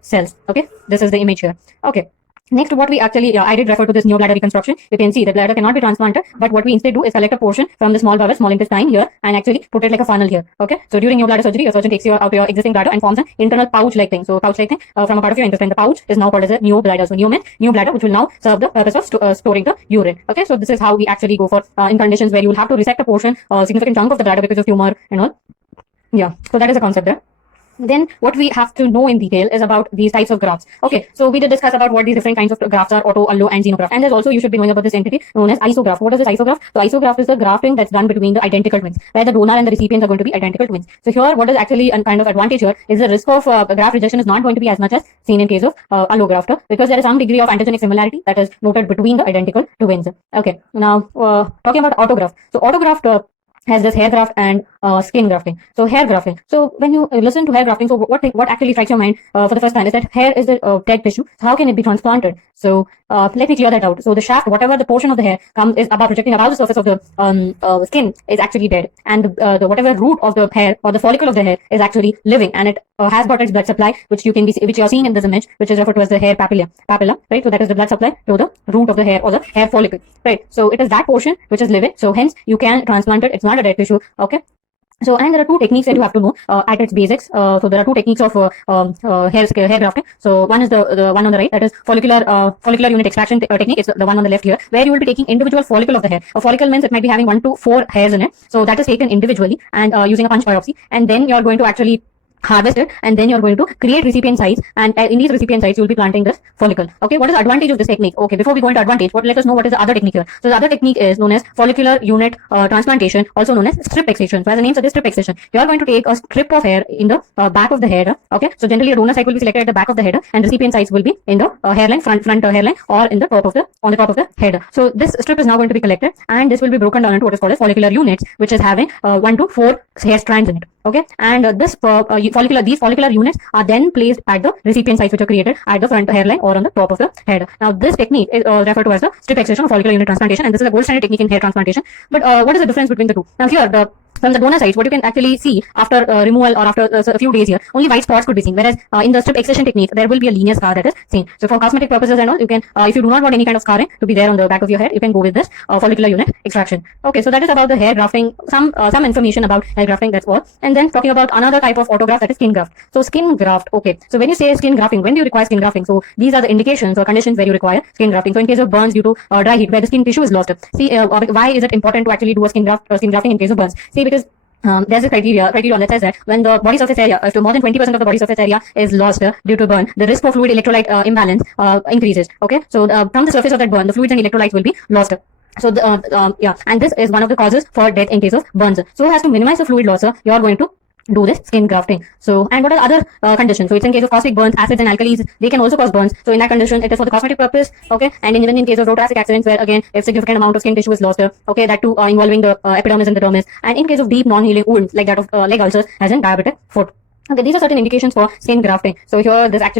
cells. Okay, this is the image here. Okay. Next, what we actually, I did refer to this neobladder reconstruction. You can see the bladder cannot be transplanted, but what we instead do is collect a portion from the small bowel, small intestine here, and actually put it like a funnel here. Okay, so during neobladder surgery, your surgeon takes out your existing bladder and forms an internal pouch-like thing. So pouch-like thing from a part of your intestine. The pouch is now called as a neobladder. So new bladder, which will now serve the purpose of storing the urine. Okay, so this is how we actually go for in conditions where you will have to resect a portion, significant chunk of the bladder because of tumor and all. Yeah, so that is a concept there. Then what we have to know in detail is about these types of grafts. Okay, so we did discuss about what these different kinds of grafts are: auto, allo, and xenograft. And there's also, you should be knowing about this entity known as isograft. What is this isograft? So isograft is the grafting that's done between the identical twins, where the donor and the recipients are going to be identical twins. So here, what is actually a kind of advantage here is the risk of graft rejection is not going to be as much as seen in case of allograft, because there is some degree of antigenic similarity that is noted between the identical twins. Okay, now talking about autograft. So autograft has this hair graft and skin grafting. So hair grafting. So when you listen to hair grafting, so what actually strikes your mind for the first time is that hair is the dead tissue. So how can it be transplanted? So let me clear that out. So the shaft, whatever the portion of the hair comes is about projecting above the surface of the skin, is actually dead, and the whatever root of the hair or the follicle of the hair is actually living, and it has got its blood supply, which you are seeing in this image, which is referred to as the hair papilla, right? So that is the blood supply to the root of the hair or the hair follicle, right? So it is that portion which is living. So hence you can transplant it. It's not a dead tissue. Okay. So, and there are two techniques that you have to know at its basics. So there are two techniques of hair grafting. So one is the one on the right, that is follicular unit extraction technique. It's the one on the left here, where you will be taking individual follicle of the hair. A follicle means it might be having 1 to 4 hairs in it. So that is taken individually and using a punch biopsy, and then you are going to actually harvest it, and then you're going to create recipient sites, and in these recipient sites you'll be planting this follicle. Okay, what is the advantage of this technique? Okay, before we go into advantage, let us know what is the other technique here. So the other technique is known as follicular unit transplantation, also known as strip excision. So as the name suggests, strip excision, you are going to take a strip of hair in the back of the head. Okay, so generally a donor site will be selected at the back of the head, and recipient sites will be in the hairline, front hairline, or in the top of the on the top of the head. So this strip is now going to be collected, and this will be broken down into what is called as follicular units, which is having 1 to 4 hair strands in it. Okay, and these follicular units are then placed at the recipient sites, which are created at the front hairline or on the top of the head. Now this technique is referred to as the strip excision or follicular unit transplantation, and this is a gold standard technique in hair transplantation. But what is the difference between the two? Now here, from the donor sites, what you can actually see after removal or after a few days here, only white spots could be seen, whereas in the strip excision technique, there will be a linear scar that is seen. So for cosmetic purposes and all, you can, if you do not want any kind of scarring to be there on the back of your hair, you can go with this follicular unit extraction. Okay, so that is about the hair grafting, some information about hair grafting, that's all. And then talking about another type of autograft, that is skin graft. So skin graft, okay, so when you say skin grafting, when do you require skin grafting? So these are the indications or conditions where you require skin grafting. So in case of burns due to dry heat, where the skin tissue is lost. See, why is it important to actually do a skin grafting in case of burns? See, because there's a criteria that says that when the body surface area, if more than 20% of the body surface area is lost due to burn, the risk for fluid electrolyte imbalance increases. Okay, so from the surface of that burn, the fluids and electrolytes will be lost. So yeah, and this is one of the causes for death in case of burns. So as to minimize the fluid loss, you are going to do this skin grafting. So, and what are other conditions? So it's in case of caustic burns, acids and alkalis, they can also cause burns. So in that condition, it is for the cosmetic purpose. Okay, and even in case of road traffic accidents, where again, if significant amount of skin tissue is lost, okay, that too involving the epidermis and the dermis, and in case of deep non-healing wounds like that of leg ulcers, as in diabetic foot. Okay, these are certain indications for skin grafting. So here, this actually